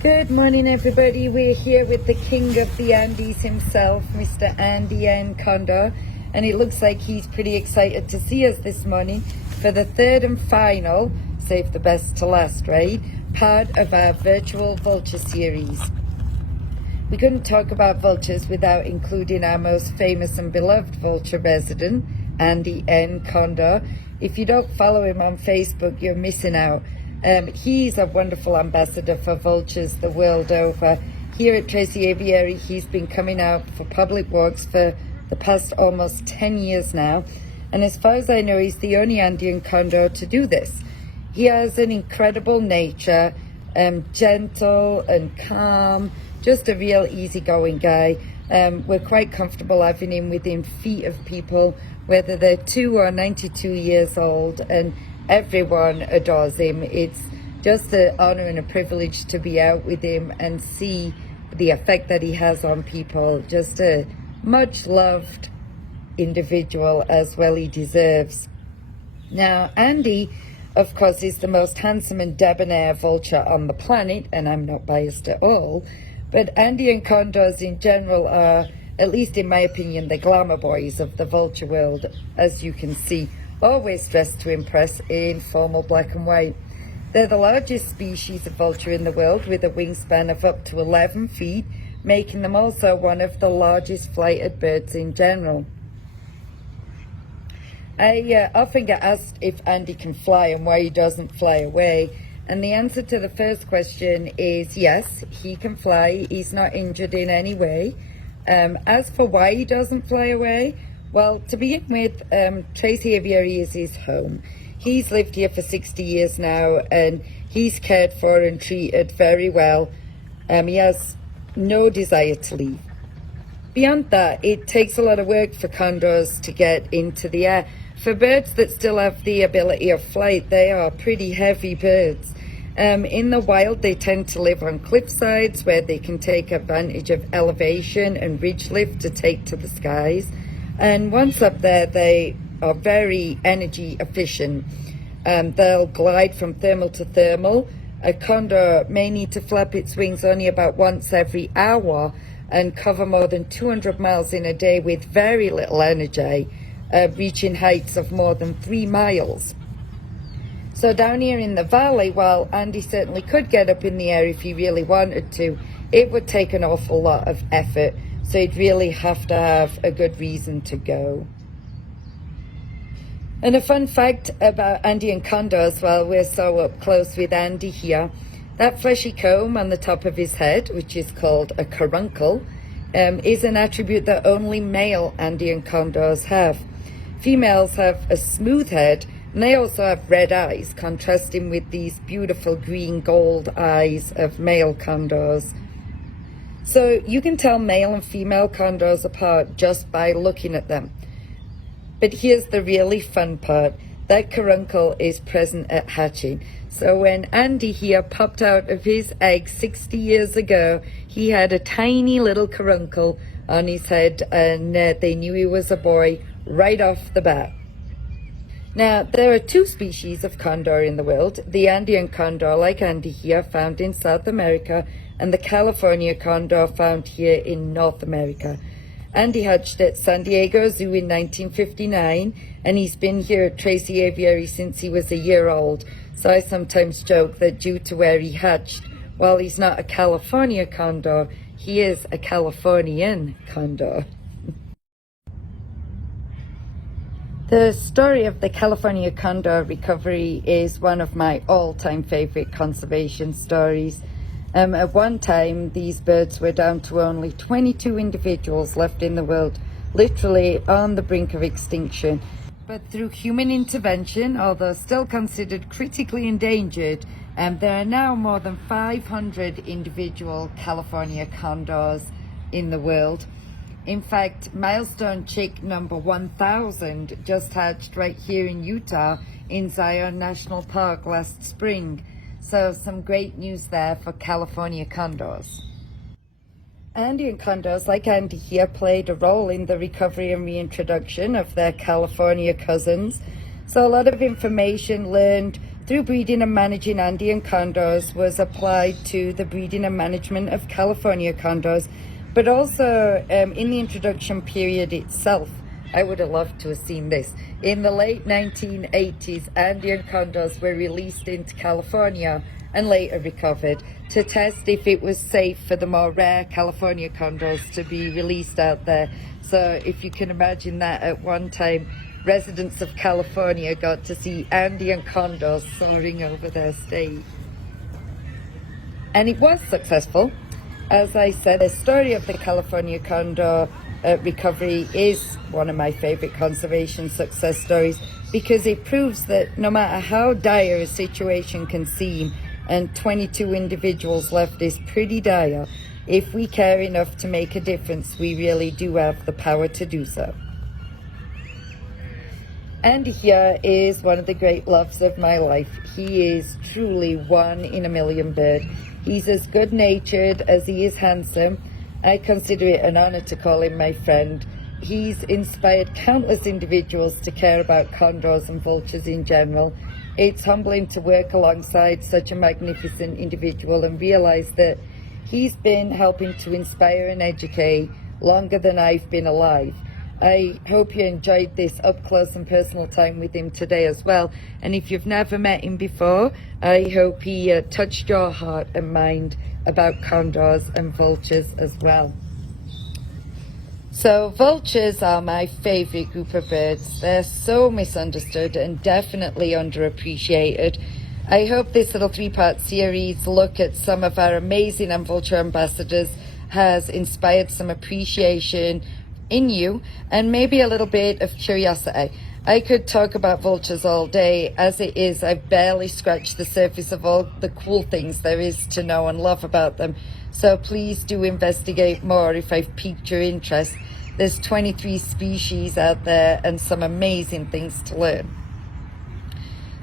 Good morning, everybody. We're here with the king of the Andes himself, Mr. Andy N. Condor, and it looks like he's pretty excited to see us this morning for the third and final, save the best to last, right, part of our virtual Vulture series. We couldn't talk about vultures without including our most famous and beloved Vulture resident, Andy N. Condor. If you don't follow him on Facebook, you're missing out. He's a wonderful ambassador for vultures the world over. Here at Tracy Aviary, he's been coming out for public walks for the past almost 10 years now. And as far as I know, he's the only Andean condor to do this. He has an incredible nature, gentle and calm, just a real easygoing guy. We're quite comfortable having him within feet of people, whether they're 2 or 92 years old, and everyone adores him. It's just an honor and a privilege to be out with him and see the effect that he has on people. Just a much loved individual, as well he deserves. Now, Andy, of course, is the most handsome and debonair vulture on the planet, and I'm not biased at all, but Andean condors in general are, at least in my opinion, the glamour boys of the vulture world, as you can see, always dressed to impress in formal black and white. They're the largest species of vulture in the world, with a wingspan of up to 11 feet, making them also one of the largest flighted birds in general. I often get asked if Andy can fly and why he doesn't fly away, and the answer to the first question is yes, he can fly. He's not injured in any way. As for why he doesn't fly away, well, to begin with, Tracy Aviary is his home. He's lived here for 60 years now, and he's cared for and treated very well. He has no desire to leave. Beyond that, it takes a lot of work for condors to get into the air. For birds that still have the ability of flight, they are pretty heavy birds. In the wild, they tend to live on cliff sides where they can take advantage of elevation and ridge lift to take to the skies. And once up there, they are very energy efficient. They'll glide from thermal to thermal. A condor may need to flap its wings only about once every hour and cover more than 200 miles in a day with very little energy, reaching heights of more than 3 miles. So down here in the valley, while Andy certainly could get up in the air if he really wanted to, it would take an awful lot of effort. So you'd really have to have a good reason to go. And a fun fact about Andean condors, while we're so up close with Andy here, that fleshy comb on the top of his head, which is called a caruncle, is an attribute that only male Andean condors have. Females have a smooth head, and they also have red eyes, contrasting with these beautiful green gold eyes of male condors. So you can tell male and female condors apart just by looking at them. But here's the really fun part. That caruncle is present at hatching. So when Andy here popped out of his egg 60 years ago, he had a tiny little caruncle on his head, and they knew he was a boy right off the bat. Now, there are 2 species of condor in the world. The Andean condor, like Andy here, found in South America, and the California condor, found here in North America. Andy hatched at San Diego Zoo in 1959, and he's been here at Tracy Aviary since he was a year old. So I sometimes joke that due to where he hatched, while he's not a California condor, he is a Californian condor. The story of the California condor recovery is one of my all-time favorite conservation stories. At one time, these birds were down to only 22 individuals left in the world, literally on the brink of extinction. But through human intervention, although still considered critically endangered, there are now more than 500 individual California condors in the world. In fact, milestone chick number 1000 just hatched right here in Utah in Zion National Park last spring. So some great news there for California condors. Andean condors, like Andy here, played a role in the recovery and reintroduction of their California cousins. So a lot of information learned through through breeding and managing Andean condors was applied to the breeding and management of California condors, but also in the introduction period itself. I would have loved to have seen this. In the late 1980s, Andean condors were released into California and later recovered to test if it was safe for the more rare California condors to be released out there. So if you can imagine that, at one time, residents of California got to see Andean condors soaring over their state. And it was successful. As I said, the story of the California condor recovery is one of my favorite conservation success stories, because it proves that no matter how dire a situation can seem, and 22 individuals left is pretty dire, if we care enough to make a difference, we really do have the power to do so. And here is one of the great loves of my life. He is truly one in a million bird. He's as good-natured as he is handsome. I consider it an honor to call him my friend. He's inspired countless individuals to care about condors and vultures in general. It's humbling to work alongside such a magnificent individual and realize that he's been helping to inspire and educate longer than I've been alive. I hope you enjoyed this up close and personal time with him today as well. And if you've never met him before, I hope he touched your heart and mind about condors and vultures as well. So vultures are my favorite group of birds. They're so misunderstood and definitely underappreciated. I hope this little 3-part series look at some of our amazing vulture ambassadors has inspired some appreciation in you and maybe a little bit of curiosity. I could talk about vultures all day. As it is, I've barely scratched the surface of all the cool things there is to know and love about them. So please do investigate more if I've piqued your interest. There's 23 species out there and some amazing things to learn.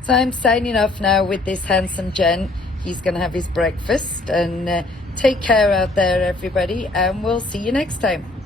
So I'm signing off now with this handsome gent. He's going to have his breakfast, and take care out there, everybody, and we'll see you next time.